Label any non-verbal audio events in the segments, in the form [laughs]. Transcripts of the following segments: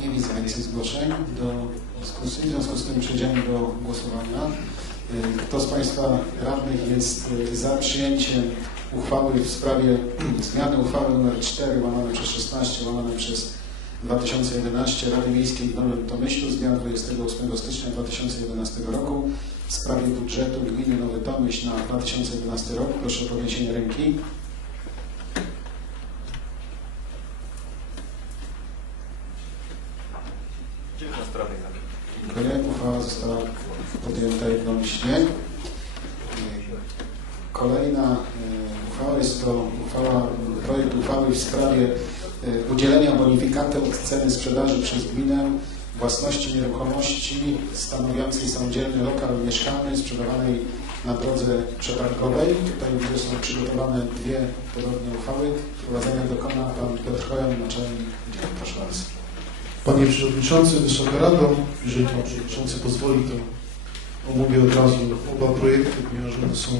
Nie widzę więcej zgłoszeń do dyskusji, w związku z tym przejdziemy do głosowania. Y, Kto z Państwa radnych jest za przyjęciem uchwały w sprawie [clears throat] zmiany uchwały nr 4 łamane przez 16 łamane przez 2011 Rady Miejskiej w Nowym Tomyślu z dnia 28 stycznia 2011 roku w sprawie budżetu gminy Nowy Tomyśl na 2011 rok. Proszę o podniesienie ręki. Dziękuję sprawy. Dziękuję. Uchwała została podjęta jednomyślnie. Kolejna e, uchwała jest to uchwała, projekt uchwały w sprawie e, udzielenia bonifikaty od ceny sprzedaży przez gminę własności nieruchomości stanowiącej samodzielny lokal mieszkalny sprzedawanej na drodze przetargowej. Tutaj są przygotowane dwie podobne uchwały. Prowadzenia dokona Pan Piotr Chojan, naczelnik. Proszę bardzo. Panie Przewodniczący, Wysoka Rado, jeżeli Pan Przewodniczący pozwoli, to omówię od razu oba projekty, ponieważ one są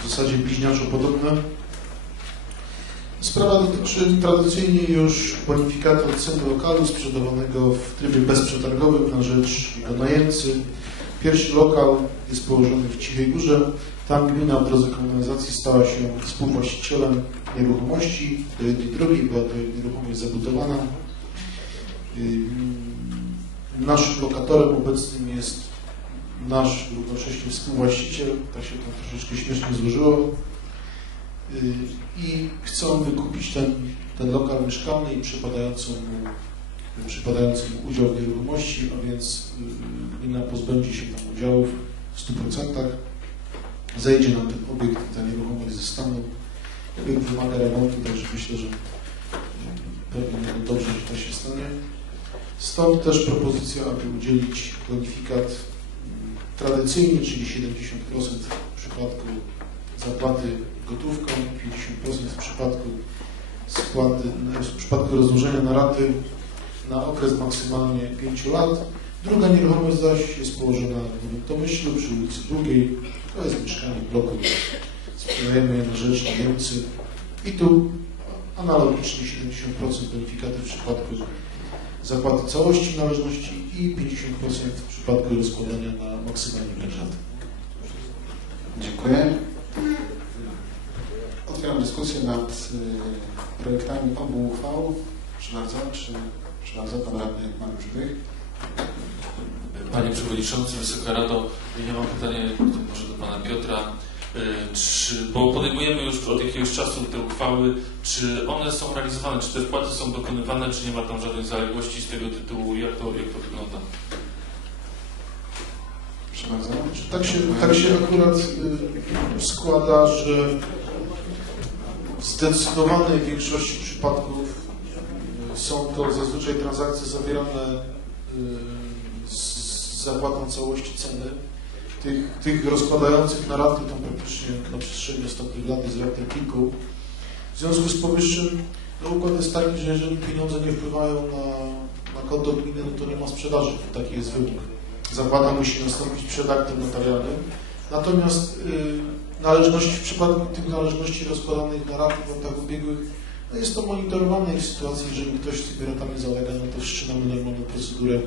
w zasadzie bliźniaczo podobne. Sprawa dotyczy tradycyjnie już bonifikaty od ceny lokalu sprzedawanego w trybie bezprzetargowym na rzecz jego najemcy. Pierwszy lokal jest położony w Cichej Górze. Tam gmina w drodze komunalizacji stała się współwłaścicielem nieruchomości. Do jednej drogi była to nieruchomość zabudowana. Ym, Naszym lokatorem obecnym jest nasz równocześnie współwłaściciel, tak się to troszeczkę śmiesznie złożyło. Yy, I chcą wykupić ten, ten lokal mieszkalny i mu, przypadający mu udział w nieruchomości, a więc yy, gmina pozbędzie się tam udziałów w 100%. Zejdzie nam ten obiekt ta nieruchomość ze stanu. Obiekt wymaga remontu, także myślę, że yy, pewnie dobrze, że to się stanie. Stąd też propozycja, aby udzielić bonifikat tradycyjnie, czyli 70% w przypadku zapłaty gotówką, 50% w przypadku spłaty, w przypadku rozłożenia na raty na okres maksymalnie 5 lat. Druga nieruchomość zaś jest położona w Nowym Tomyślu przy ulicy Drugiej. To jest mieszkanie bloku. Sprzedajemy je na rzecz najemcy. I tu analogicznie 70% bonifikaty w przypadku zapłaty całości należności i 50% w przypadku rozkładania na maksymalnie 5 lat. Dziękuję. Otwieram dyskusję nad y, projektami obu uchwał. Proszę bardzo, czy, proszę bardzo, Pan Radny Mariusz Wych. Panie Przewodniczący, Wysoka Rado, ja mam pytanie może do Pana Piotra. Y, Czy, bo podejmujemy już od jakiegoś czasu te uchwały, czy one są realizowane, czy te wpłaty są dokonywane, czy nie ma tam żadnych zaległości z tego tytułu, jak to, jak to wygląda? Proszę bardzo. Tak się, tak się akurat y, składa, że w zdecydowanej większości przypadków y, są to zazwyczaj transakcje zawierane y, z zapłatą całości ceny. Tych, tych rozkładających na raty to praktycznie na przestrzeni ostatnich lat jest raptem kilku. W związku z powyższym no, układ jest taki, że jeżeli pieniądze nie wpływają na, na konto gminy, no to nie ma sprzedaży. Taki jest wymóg. Zapłata musi nastąpić przed aktem notarialnym. Natomiast y, należności, w przypadku tych należności rozkładanych na raty w latach ubiegłych, no jest to monitorowane i w sytuacji, jeżeli ktoś z tymi ratami zalega, no to wszczynamy normalną procedurę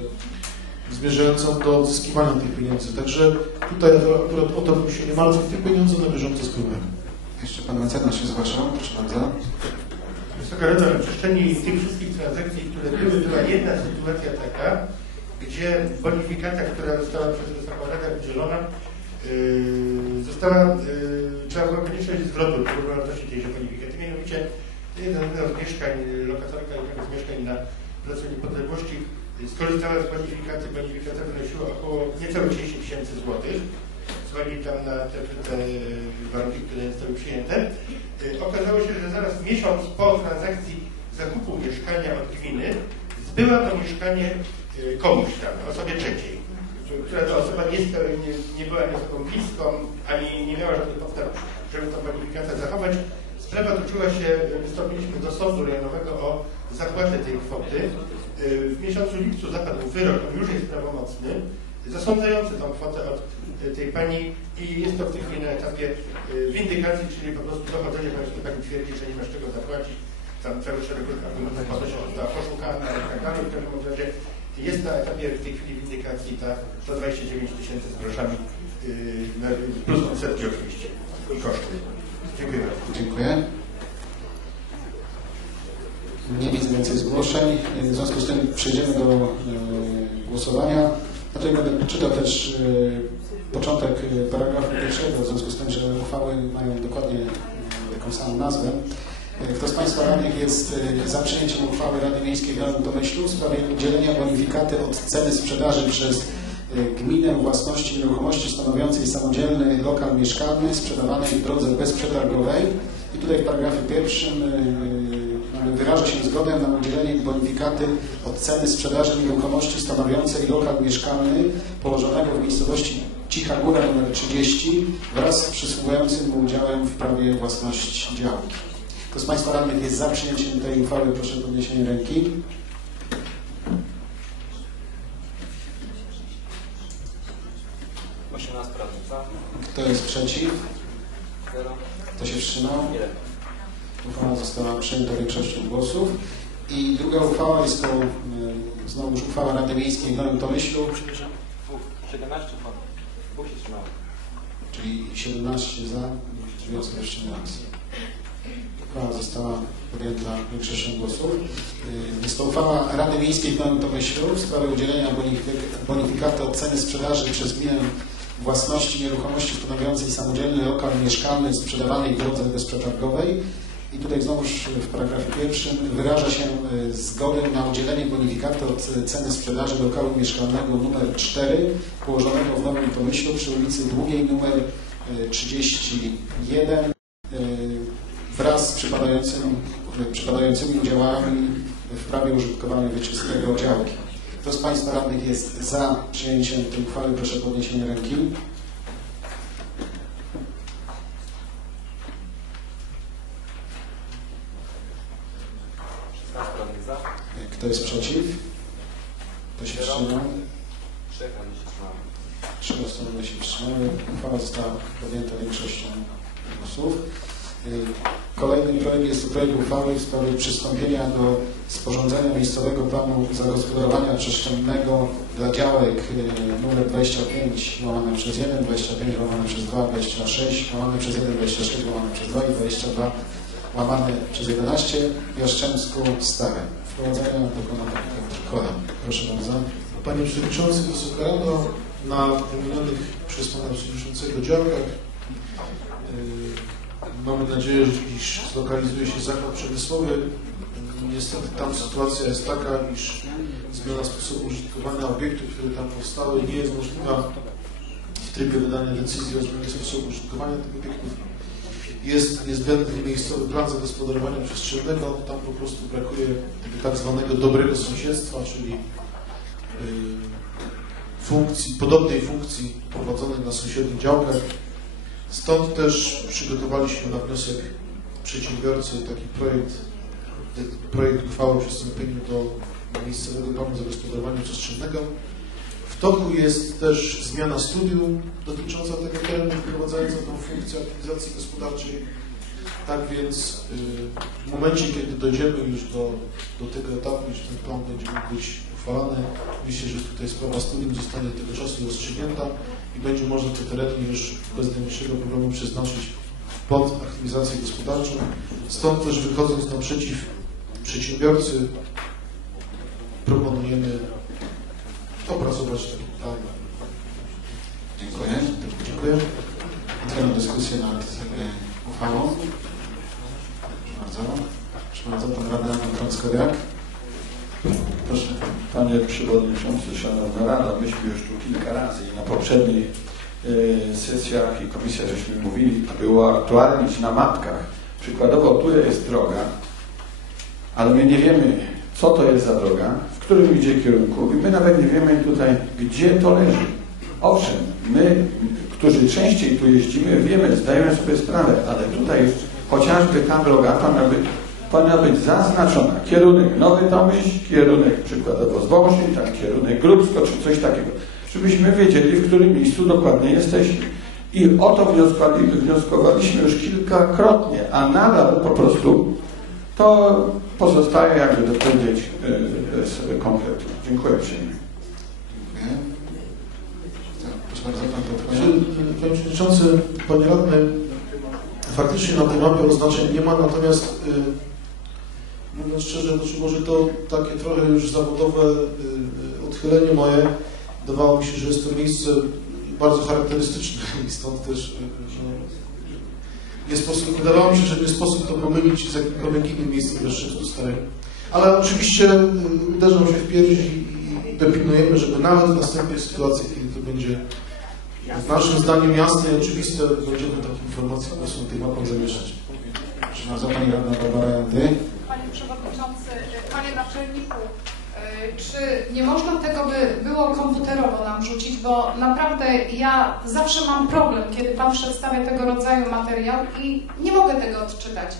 zmierzającą do odzyskiwania tych pieniędzy. Także tutaj akurat o to bym się nie martwił. Te pieniądze na bieżąco spływają. Jeszcze Pan Mecenas się zgłaszał. Proszę bardzo. Wysoka Rado, na przestrzeni tych wszystkich transakcji, które były, była jedna sytuacja taka, gdzie bonifikata, która została przez Wysoką Radę udzielona, została, yy, trzeba była konieczność zwrotu równowartości tejże bonifikaty. Mianowicie jeden z mieszkań, lokatorka jednego z mieszkań na Placu Niepodległości skorzystała z bonifikaty. Bonifikata wynosiła około niecałe 30 tysięcy złotych. Zgodnie tam na te, te warunki, które zostały przyjęte. Yy, Okazało się, że zaraz miesiąc po transakcji zakupu mieszkania od gminy zbyła to mieszkanie yy, komuś tam, osobie trzeciej, która ta osoba nie, nie, nie była mi osobą bliską, ani nie miała żadnych podstaw, żeby tą bonifikację zachować. Sprawa toczyła się, wystąpiliśmy do sądu rejonowego o zapłatę tej kwoty. W miesiącu lipcu zapadł wyrok, on już jest prawomocny, zasądzający tą kwotę od e, tej pani i jest to w tej chwili na etapie e, windykacji, czyli po prostu dochodzenie, ponieważ pani twierdzi, że nie masz czego zapłacić, tam cały szereg argumentów poszukana i tak dalej, w każdym razie jest na etapie w tej chwili windykacji ta 129 tysięcy z groszami, yy, plus odsetki oczywiście i koszty. Dziękuję bardzo. Dziękuję. Nie widzę więcej zgłoszeń. W związku z tym przejdziemy do yy, głosowania. A tutaj będę czytał też yy, początek paragrafu pierwszego, w związku z tym, że uchwały mają dokładnie yy, taką samą nazwę. Kto z Państwa radnych jest e, za przyjęciem uchwały Rady Miejskiej w Nowym Domyślu w sprawie udzielenia bonifikaty od ceny sprzedaży przez e, gminę własności nieruchomości stanowiącej samodzielny lokal mieszkalny sprzedawanej w drodze bezprzetargowej i tutaj w paragrafie pierwszym e, wyraża się zgodę na udzielenie bonifikaty od ceny sprzedaży nieruchomości stanowiącej lokal mieszkalny położonego w miejscowości Cicha Góra nr 30 wraz z przysługującym mu udziałem w prawie własności działki. Kto z Państwa radnych jest za przyjęciem tej uchwały, proszę o podniesienie ręki. Kto jest przeciw? Kto się wstrzymał? Uchwała została przyjęta większością głosów. I druga uchwała jest to e, znowuż uchwała Rady Miejskiej w Nowym Tomyślu. 17 Czyli 17 za, dwie osoby wstrzymujące uchwała została podjęta większością głosów. Y, jest to uchwała Rady Miejskiej w Nowym Tomyślu w sprawie udzielenia bonifikaty od ceny sprzedaży przez gminę własności nieruchomości stanowiącej samodzielny lokal mieszkalny sprzedawanej w drodze bezprzetargowej. I tutaj znowuż w paragrafie pierwszym wyraża się y, zgodę na udzielenie bonifikatu od ceny sprzedaży lokalu mieszkalnego numer 4 położonego w Nowym Tomyślu przy ulicy Długiej numer y, 31 wraz z przypadającymi, przypadającymi udziałami w prawie użytkowania wieczystego działki. Kto z Państwa radnych jest za przyjęciem tej uchwały, proszę o podniesienie ręki. Kto jest przeciw? Kto się wstrzymał? Trzy osoby się wstrzymały. Uchwała została podjęta większością głosów. Y, kolejny projekt jest projekt uchwały w sprawie przystąpienia do sporządzenia miejscowego planu zagospodarowania przestrzennego dla działek y, nr 25 łamane przez 1, 25 łamane przez 2, 26 łamane przez 1, 26 łamane przez 2 i 22 łamane przez 11 w Jaszczęsku Stare. Wprowadzenia dokona Kolan. Proszę bardzo. Panie Przewodniczący, Wysoka Rado, na wymienionych przez Pana Przewodniczącego działkach yy, mamy nadzieję, iż zlokalizuje się zakład przemysłowy. Niestety tam sytuacja jest taka, iż zmiana sposobu użytkowania obiektów, które tam powstały, nie jest możliwa w trybie wydania decyzji o zmianie sposobu użytkowania tych obiektów. Jest niezbędny miejscowy plan zagospodarowania przestrzennego, tam po prostu brakuje tak zwanego dobrego sąsiedztwa, czyli y, funkcji, podobnej funkcji prowadzonej na sąsiednich działkach Stąd też przygotowaliśmy na wniosek przedsiębiorcy taki projekt, projekt uchwały przystąpieniu do miejscowego planu zagospodarowania przestrzennego. W toku jest też zmiana studium dotycząca tego terenu, wprowadzająca tą funkcję aktywizacji gospodarczej. Tak więc y, w momencie, kiedy dojdziemy już do, do tego etapu, już ten plan będzie mógł być uchwalany, myślę, że tutaj sprawa studium zostanie tego czasu rozstrzygnięta i będzie można te tereny już bez najmniejszego problemu przeznaczyć pod aktywizację gospodarczą. Stąd też wychodząc naprzeciw przedsiębiorcy proponujemy opracować ten Szanowna Rada myśmy już tu kilka razy i na poprzedniej e, sesjach i komisjach żeśmy mówili, aby uaktualnić na mapkach przykładowo, która jest droga, ale my nie wiemy, co to jest za droga, w którym idzie kierunku i my nawet nie wiemy tutaj, gdzie to leży. Owszem, my, którzy częściej tu jeździmy, wiemy, zdajemy sobie sprawę, ale tutaj jest chociażby ta droga, tam nawet powinna być zaznaczona. Kierunek Nowy Tomyśl, kierunek przykładowo Zbożni, kierunek Grubsko, czy coś takiego. Żebyśmy wiedzieli, w którym miejscu dokładnie jesteśmy. I o to wnioskowali, wnioskowaliśmy już kilkakrotnie, a nadal po prostu to pozostaje, jakby to powiedzieć, y, y, bez konkretu. Dziękuję uprzejmie. Proszę bardzo, pan Panie Przewodniczący, Panie Radny, faktycznie na tym mapie oznaczeń nie ma, natomiast y, mówiąc szczerze, znaczy może to takie trochę już zawodowe y, y, odchylenie moje, wydawało mi się, że jest to miejsce bardzo charakterystyczne [laughs] i stąd też y, nie sposób, wydawało mi się, że nie sposób to pomylić z jakimkolwiek innym miejscem Szczecinu Starym. Ale oczywiście uderzam się w pierś i, dopilnujemy, żeby nawet w następnej sytuacji, kiedy to będzie Naszym zdaniem jasne i oczywiste będziemy takie informacje, które są tej mapą zamieszczać. Bardzo, pani radna Barbara Jandy. Panie Przewodniczący, Panie Naczelniku, y, czy nie można tego by było komputerowo nam rzucić, bo naprawdę ja zawsze mam problem, kiedy Pan przedstawia tego rodzaju materiał i nie mogę tego odczytać.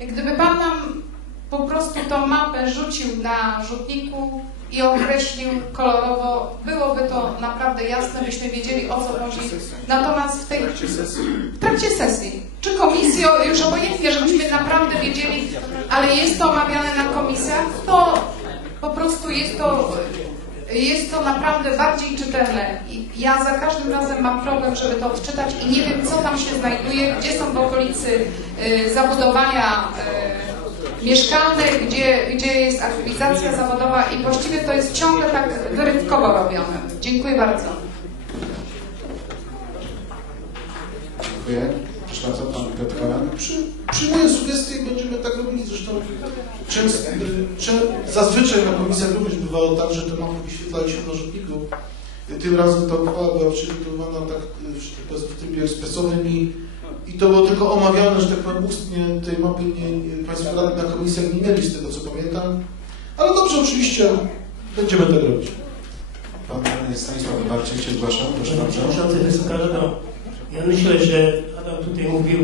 Gdyby Pan nam po prostu tą mapę rzucił na rzutniku i określił kolorowo, byłoby to naprawdę jasne, byśmy wiedzieli o co chodzi. Natomiast w tej w trakcie sesji, czy komisji, o- już obojętnie, żebyśmy naprawdę wiedzieli, ale jest to omawiane na komisjach, to po prostu jest to, jest to naprawdę bardziej czytelne. I ja za każdym razem mam problem, żeby to odczytać i nie wiem, co tam się znajduje, gdzie są w okolicy y, zabudowania y, mieszkalne, gdzie, gdzie jest aktywizacja zawodowa i właściwie to jest ciągle tak wyrywkowo robione. Dziękuję bardzo. Dziękuję. Proszę bardzo, pan Piotr Kolan. Przy, przyjmuję sugestie i będziemy tak robili. Zresztą często, czę, zazwyczaj na komisjach również bywało tak, że te mapy wyświetlały się na rzutniku. Tym razem ta uchwała była przygotowana tak y, w, w trybie ekspresowym i, to było tylko omawiane, że tak powiem ustnie tej mapy nie, nie, Państwo na komisjach nie mieli z tego co pamiętam. Ale dobrze, oczywiście będziemy tak robić. Pan Stanisław Barczyk się zgłaszał. Proszę Panie bardzo. Przewodniczący, Wysoka Rado, ja myślę, że Adam tutaj mówił,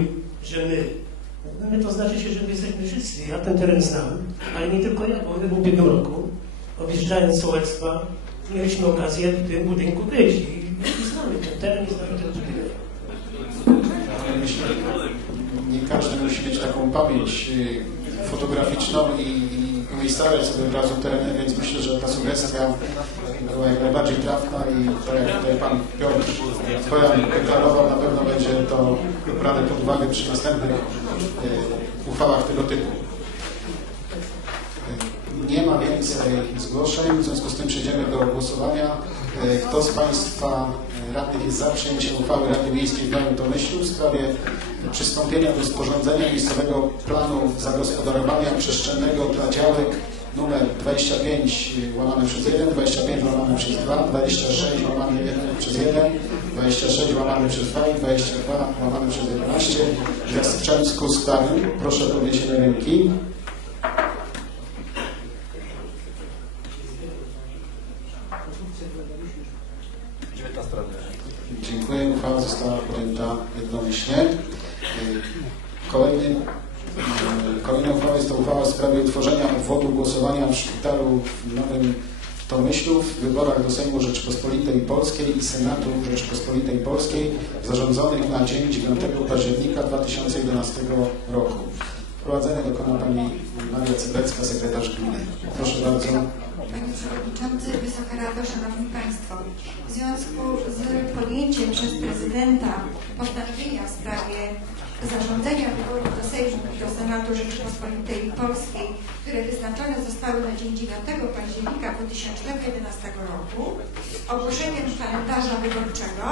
że my. No my to znaczy się, że my jesteśmy wszyscy. Ja ten teren znam, ale nie tylko ja, bo my w ubiegłym roku, objeżdżając sołectwa, mieliśmy okazję w tym budynku być i i znamy ten teren i znamy ten budynek. Ale myślę, nie każdy musi mieć taką pamięć y, fotograficzną i, umiejscawiać sobie od razu tereny, więc myślę, że ta sugestia była jak najbardziej trafna i to jak tutaj pan Piotr deklarował, na pewno będzie to brane pod uwagę przy następnych y, uchwałach tego typu. Y, Nie ma więcej zgłoszeń, w związku z tym przejdziemy do głosowania. Kto z Państwa radnych jest za przyjęciem uchwały Rady Miejskiej w Białym Tomyślu w sprawie przystąpienia do sporządzenia miejscowego planu zagospodarowania przestrzennego dla działek numer 25 łamane przez 1, 25 łamane przez 2, 26 łamane 1 przez 1, 26 łamane przez 2 i 22 łamane przez 11 w Jastrzębsku Starym. Proszę o podniesienie ręki. Dziękuję. Uchwała została podjęta jednomyślnie. Y, Kolejny, y, kolejna uchwała jest to uchwała w sprawie utworzenia obwodu głosowania w szpitalu w Nowym Tomyślu w wyborach do Sejmu Rzeczypospolitej Polskiej i Senatu Rzeczypospolitej Polskiej zarządzonych na dzień 9 października 2011 roku. Wprowadzenia dokona Pani Maria Cybecka, sekretarz gminy. Proszę bardzo. Panie Przewodniczący, Wysoka Rado, Szanowni Państwo. W związku z podjęciem przez prezydenta postanowienia w sprawie zarządzenia wyborów do Sejmu i do Senatu Rzeczypospolitej Polskiej, które wyznaczone zostały na dzień 9 października 2011 roku, ogłoszeniem kalendarza wyborczego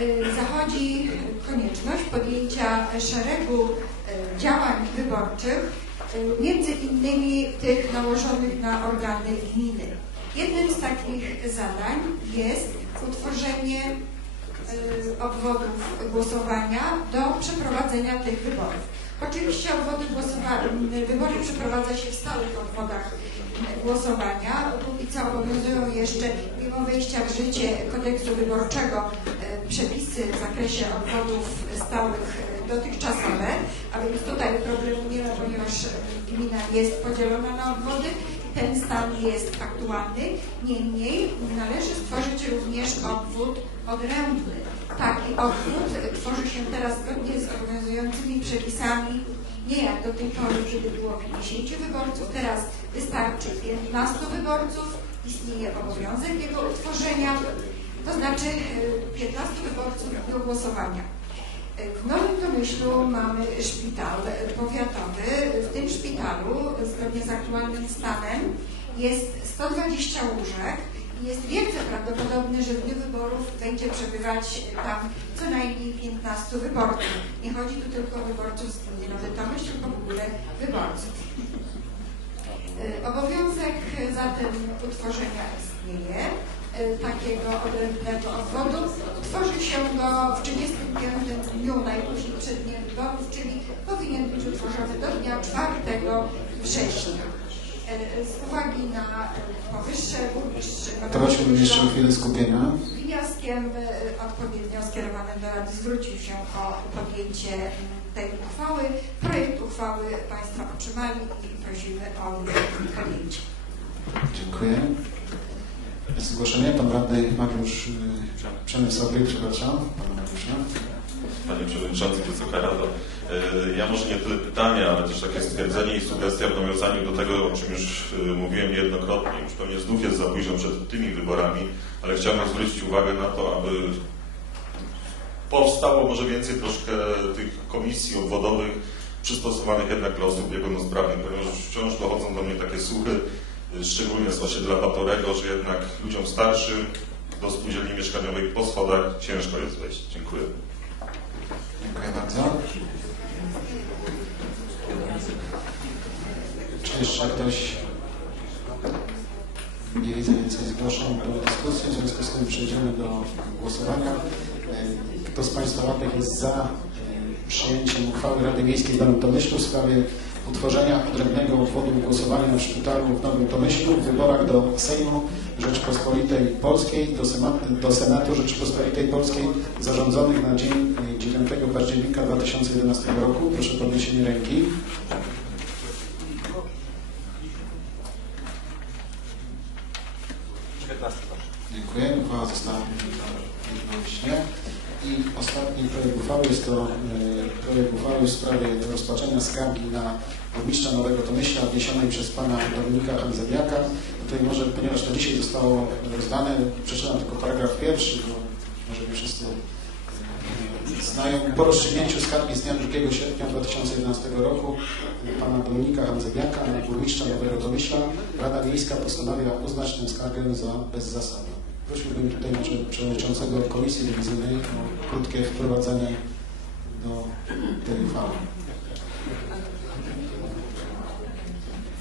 y, zachodzi konieczność podjęcia szeregu y, działań wyborczych, y, między innymi tych nałożonych na organy gminy. Jednym z takich zadań jest utworzenie obwodów głosowania do przeprowadzenia tych wyborów. Oczywiście obwody głosowania, wybory przeprowadza się w stałych obwodach y, głosowania. Póki co obowiązują jeszcze, mimo wejścia w życie kodeksu wyborczego, y, przepisy w zakresie obwodów stałych y, dotychczasowe, a więc tutaj problemu nie ma, ponieważ gmina jest podzielona na obwody. Ten stan jest aktualny. Niemniej należy stworzyć również obwód odrębny. Taki obwód tworzy się teraz zgodnie z obowiązującymi przepisami Nie jak do tej pory, kiedy było 50 wyborców, teraz wystarczy 15 wyborców, istnieje obowiązek jego utworzenia, to znaczy e, 15 wyborców do głosowania. E, W Nowym Tomyślu mamy szpital powiatowy. W tym szpitalu, zgodnie z aktualnym stanem, jest 120 łóżek i jest wielce prawdopodobne, że w dniu wyborów będzie przebywać tam co najmniej 15 wyborców. Nie chodzi tu tylko o wyborców z gminy Nowy Tomyśl, tylko w ogóle wyborców. E, Obowiązek zatem utworzenia istnieje takiego odrębnego obwodu. Tworzy się go w 35 dniu najpóźniej przed dniem wyborów, czyli powinien być utworzony do dnia 4 września. E, Z uwagi na powyższe burmistrz Prosiłbym jeszcze o chwilę skupienia. wnioskiem odpowiednio skierowanym do Rady zwrócił się o podjęcie tej uchwały. Projekt uchwały Państwo otrzymali i prosimy o podjęcie. Dziękuję. Zgłoszenie. Pan radny Mariusz y, Przemysłowy, przepraszam. Pana Mariusza. Panie Przewodniczący, Wysoka Rado. E, Ja może nie tyle pytanie, ale też takie stwierdzenie i sugestia w nawiązaniu do tego, o czym już e, mówiłem niejednokrotnie. Już pewnie znów jest za późno przed tymi wyborami, ale chciałbym zwrócić uwagę na to, aby powstało może więcej troszkę tych komisji obwodowych przystosowanych jednak dla osób niepełnosprawnych, ponieważ wciąż dochodzą do mnie takie słuchy, szczególnie z osiedla Batorego, że jednak ludziom starszym do spółdzielni mieszkaniowej po schodach ciężko jest wejść. Dziękuję. Dziękuję bardzo. Czy jeszcze ktoś? Nie widzę więcej zgłoszeń do dyskusji, w związku z tym przejdziemy do głosowania. E, Kto z Państwa radnych jest za e, przyjęciem uchwały Rady Miejskiej w Nowym Tomyślu w sprawie utworzenia odrębnego obwodu głosowania w szpitalu w Nowym Tomyślu w wyborach do Sejmu Rzeczypospolitej Polskiej, do Senatu, do Senatu Rzeczypospolitej Polskiej zarządzonych na dzień e, 9 października 2011 roku. Proszę o podniesienie ręki. Dziękuję. Uchwała została jednomyślnie. I ostatni projekt uchwały jest to e, projekt uchwały w sprawie rozpatrzenia skargi na burmistrza Nowego Tomyśla wniesionej przez pana Dominika Hanzewiaka. Tutaj może, ponieważ to dzisiaj zostało rozdane, przeczytam tylko paragraf pierwszy, bo może nie wszyscy e, znają. Po rozstrzygnięciu skargi z dnia 2 sierpnia 2011 roku pana Dominika na burmistrza Nowego Tomyśla Rada Miejska postanawia uznać tę skargę za bezzasadną. Prosiłbym tutaj naszego przewodniczącego Komisji Rewizyjnej o krótkie wprowadzenie do tej uchwały.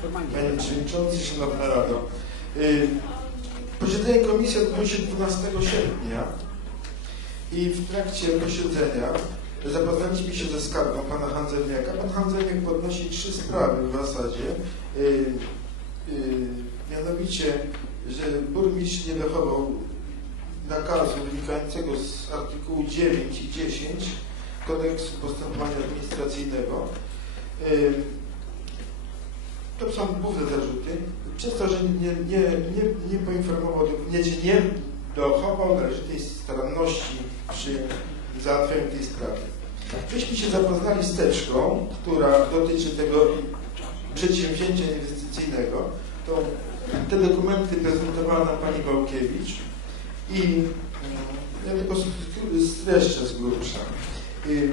Panie Przewodniczący, Szanowna Rado. Y, Posiedzenie komisji odbyło się 12 sierpnia i w trakcie posiedzenia zapoznaliśmy się ze skargą pana Hanzelniaka. Pan Hanzelniak podnosi trzy sprawy w zasadzie. Y, y, Mianowicie, że burmistrz nie dochował nakazu wynikającego z artykułu 9 i 10 kodeksu postępowania administracyjnego. To są główne zarzuty. Przez to, że nie, nie, nie, nie poinformował, nie, nie dochował należytej staranności przy załatwianiu tej sprawy. Myśmy się zapoznali z teczką, która dotyczy tego przedsięwzięcia inwestycyjnego. To, te dokumenty prezentowała nam pani Wałkiewicz i mm, ja tylko streszczę z grubsza. Y,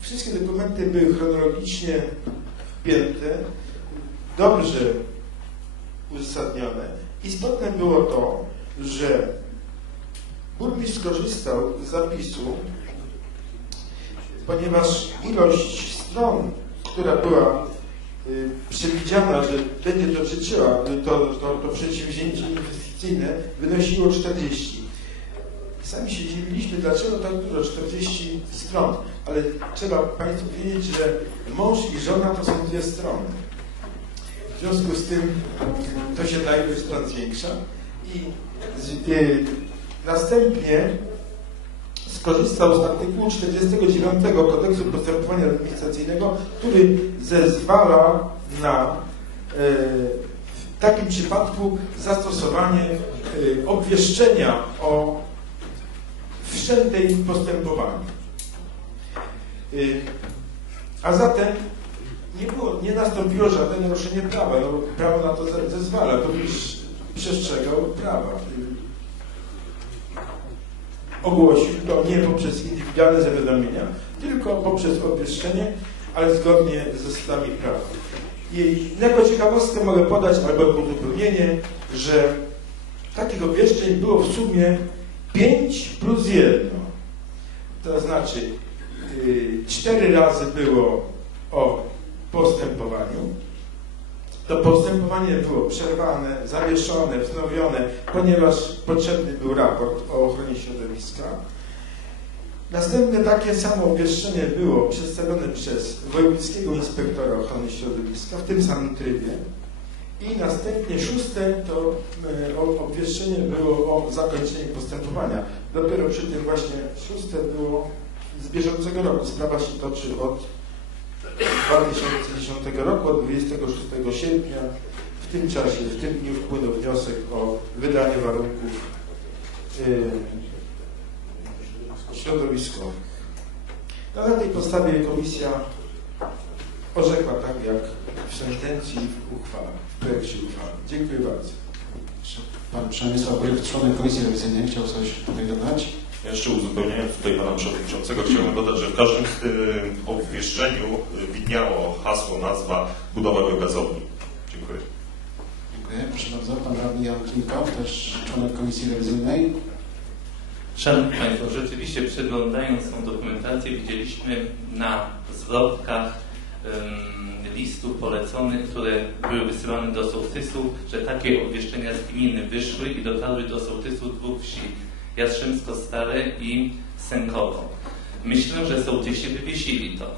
Wszystkie dokumenty były chronologicznie wpięte, dobrze uzasadnione. Istotne było to, że burmistrz skorzystał z zapisu, ponieważ ilość stron, która była y, przewidziana, że będzie dotyczyła to, to, to przedsięwzięcie inwestycyjne, wynosiło 40. Sami się dziwiliśmy, dlaczego tak dużo, 40 stron, ale trzeba Państwu wiedzieć, że mąż i żona to są dwie strony. W związku z tym to się daje ilość stron zwiększa i y, następnie skorzystał z artykułu 49 kodeksu postępowania administracyjnego, który zezwala na e, w takim przypadku zastosowanie e, obwieszczenia o wszczętej postępowaniu. Y, A zatem nie, było, nie nastąpiło żadne naruszenie prawa. No, prawo na to ze- zezwala, to byś przestrzegał prawa. Ogłosił to nie poprzez indywidualne zawiadomienia, tylko poprzez obwieszczenie, ale zgodnie ze zasadami prawa. I jako ciekawostkę mogę podać, albo uzupełnienie, że takich obwieszczeń było w sumie 5 plus 1. To znaczy y, cztery razy było o postępowaniu. To postępowanie było przerwane, zawieszone, wznowione, ponieważ potrzebny był raport o ochronie środowiska. Następne takie samo obwieszczenie było przedstawione przez wojewódzkiego inspektora ochrony środowiska w tym samym trybie. I następnie szóste to e, obwieszczenie było o zakończeniu postępowania. Dopiero przy tym właśnie szóste było z bieżącego roku. Sprawa się toczy od 2010 roku, od 26 sierpnia. W tym czasie, w tym dniu wpłynął wniosek o wydanie warunków yy, środowiskowych. No, na tej podstawie komisja orzekła tak, jak w sentencji uchwale, w projekcie uchwały. Dziękuję bardzo. Pan Przemysław Wojek, członek Komisji Rewizyjnej, chciał coś tutaj dodać? Ja Jeszcze uzupełniając tutaj Pana Przewodniczącego, chciałbym dodać, że w każdym y, obwieszczeniu y, widniało hasło, nazwa budowa biogazowni. Dziękuję. Dziękuję. Proszę bardzo, Pan Radny Jan też członek Komisji Rewizyjnej. Szanowni Państwo, rzeczywiście przeglądając tą dokumentację widzieliśmy na zwrotkach listów poleconych, które były wysyłane do sołtysów, że takie obwieszczenia z gminy wyszły i dotarły do sołtysów dwóch wsi, Jastrzębsko Stare i Sękowo. Myślę, że sołtysi wywiesili to.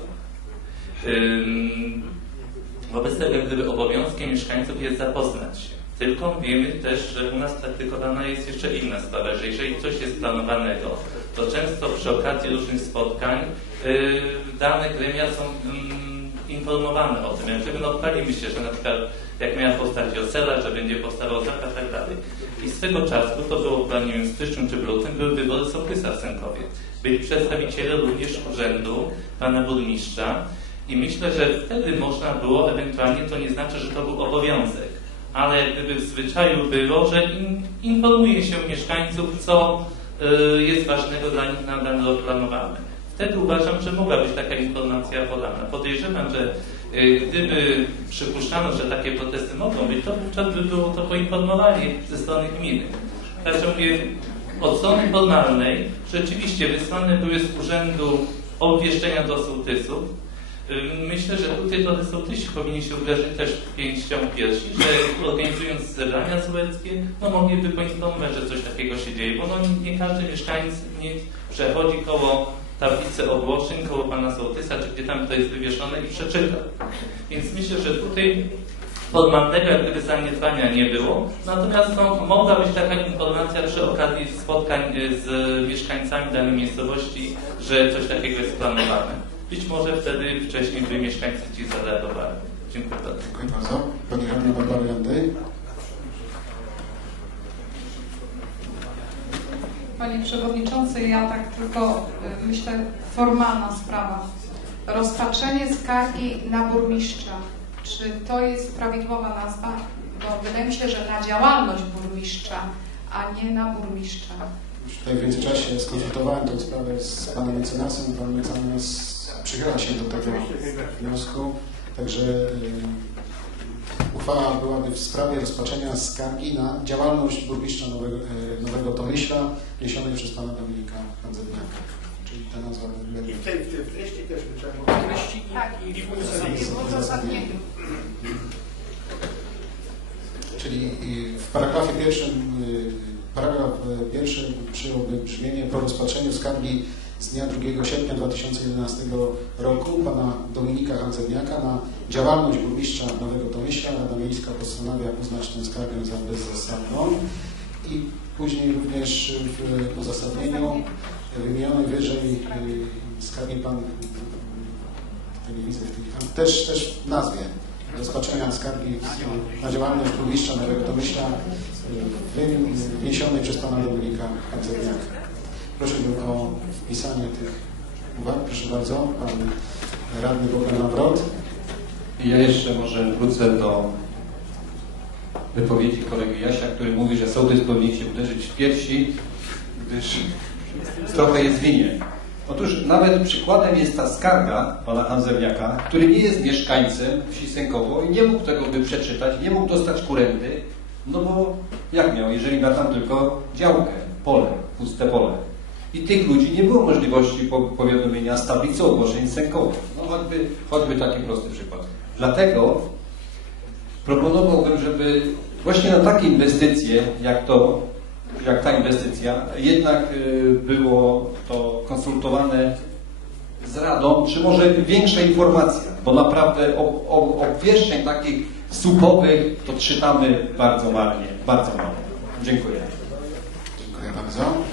Wobec tego gdyby obowiązkiem mieszkańców jest zapoznać się. Tylko wiemy też, że u nas praktykowana jest jeszcze inna sprawa, że jeżeli coś jest planowanego, to często przy okazji różnych spotkań yy, dane gremia są informowane o tym. Jak gdyby no się, że na przykład jak miała powstać Josela, że będzie powstawał zakaz i tak dalej. I z tego czasu, to było w styczniu czy w lutym, były wybory sołtysa w Sękowie. Byli przedstawiciele również urzędu, pana burmistrza, i myślę, że wtedy można było, ewentualnie to nie znaczy, że to był obowiązek, ale gdyby w zwyczaju było, że in, informuje się mieszkańców, co y, jest ważnego dla nich na dany rok planowane. Wtedy uważam, że mogła być taka informacja podana. Podejrzewam, że y, gdyby przypuszczano, że takie protesty mogą być, to wówczas by było to poinformowali ze strony gminy. Także mówię, od strony formalnej rzeczywiście wysłane były z urzędu obwieszczenia do sołtysów, Ym, Myślę, że tutaj trochę sołtysi powinni się uderzyć też pięścią piersi, że organizując zebrania sołeckie, no mogliby poinformować, że coś takiego się dzieje, bo no, nie, każdy mieszkaniec nie przechodzi koło tablicy ogłoszeń, koło pana sołtysa, czy gdzie tam to jest wywieszone i przeczyta. Więc myślę, że tutaj formalnego jak gdyby zaniedbania nie było, natomiast no, mogła być taka informacja przy okazji spotkań y, z mieszkańcami danej miejscowości, że coś takiego jest planowane. Być może wtedy wcześniej by mieszkańcy ci zareagowali. Dziękuję bardzo. Dziękuję bardzo. Pani Radna Barbara Panie Przewodniczący, ja tak tylko y, myślę, formalna sprawa. Rozpatrzenie skargi na burmistrza. Czy to jest prawidłowa nazwa? Bo wydaje mi się, że na działalność burmistrza, a nie na burmistrza. Już tutaj w międzyczasie skonsultowałem tę sprawę z panem mecenasem. Pan mecenas przychyla się do tego wniosku. Także y, uchwała byłaby w sprawie rozpatrzenia skargi na działalność burmistrza Nowego, y, Nowego Tomyśla wniesionej przez pana Dominika Handzewniaka. Czyli ta nazwa by I w tej, w tej treści też by trzeba było treści i, Tak, i w i w uzasadnieniu. Czyli w paragrafie pierwszym, y, paragraf y, pierwszy przyjąłby brzmienie po rozpatrzeniu skargi z dnia 2 sierpnia 2011 roku pana Dominika Handzewniaka na działalność burmistrza Nowego Tomyśla Rada Miejska postanawia uznać tę skargę za bezzasadną i później również w uzasadnieniu wymienionej wyżej y, skargi pan nie widzę też, też w nazwie rozpatrzenia skargi na działalność burmistrza Nowego Tomyśla y, wniesionej przez pana Dominika Handzewniaka. Prosiłbym o wpisanie tych uwag. Proszę bardzo, pan radny Bogdan Nawrot. Ja jeszcze może wrócę do wypowiedzi kolegi Jasia, który mówi, że sołtys powinien się uderzyć w piersi, gdyż trochę jest winien. Otóż nawet przykładem jest ta skarga pana Hanzelniaka, który nie jest mieszkańcem wsi Sękowo i nie mógł tego by przeczytać, nie mógł dostać kurenty, no bo jak miał, jeżeli ma tam tylko działkę, pole, puste pole. I tych ludzi nie było możliwości po- powiadomienia z tablicy ogłoszeń Sękowo. No choćby, choćby taki prosty przykład. Dlatego proponowałbym, żeby właśnie na takie inwestycje, jak to, jak ta inwestycja, jednak y, było to konsultowane z Radą, czy może większa informacja, bo naprawdę o, o, obwieszczeń takich słupowych to czytamy bardzo marnie, bardzo mało. Dziękuję. Dziękuję bardzo.